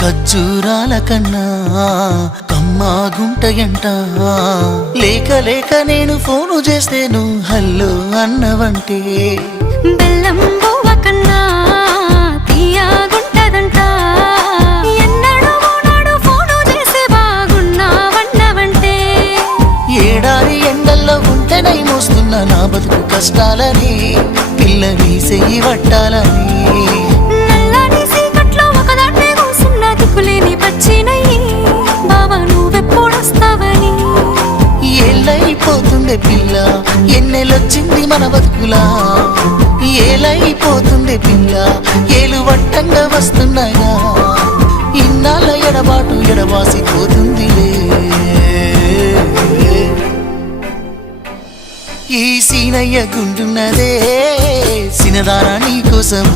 ఖర్జూరాల కన్నా కమ్మాగుంటయంట లేక లేక నేను ఫోను చేస్తే నువ్వు హల్లో అన్నవంటే బెల్లం బువ్వ కన్నా తీయగుంటదంట ఎన్నడూ నాడు ఫోను చేసే బాగున్నావన్నవంటే ఏడాది ఎండల్లో ఉంటేనై మోస్తున్న నా బతుకు కష్టాలని పిల్లని చెయ్యి పట్టాలని నల్లని సీకట్లో ఒకదాన్నే కూసున్న దిక్కులేని పచ్చినయ్యి బావ నువ్వెప్పుడొస్తావని ఏళ్ళైపోతుండే పిల్ల ఎన్నెలొచ్చింది మన బతుకులా ఏలైపోతుండే పిల్ల ఏలు వట్టంగా వస్తున్నాయా ఇన్నాళ్ళ ఎడబాటు ఎడవాసిపోతుందిలే ఈ సీనయ్య గుండున్నదే సినదానా నీ కోసం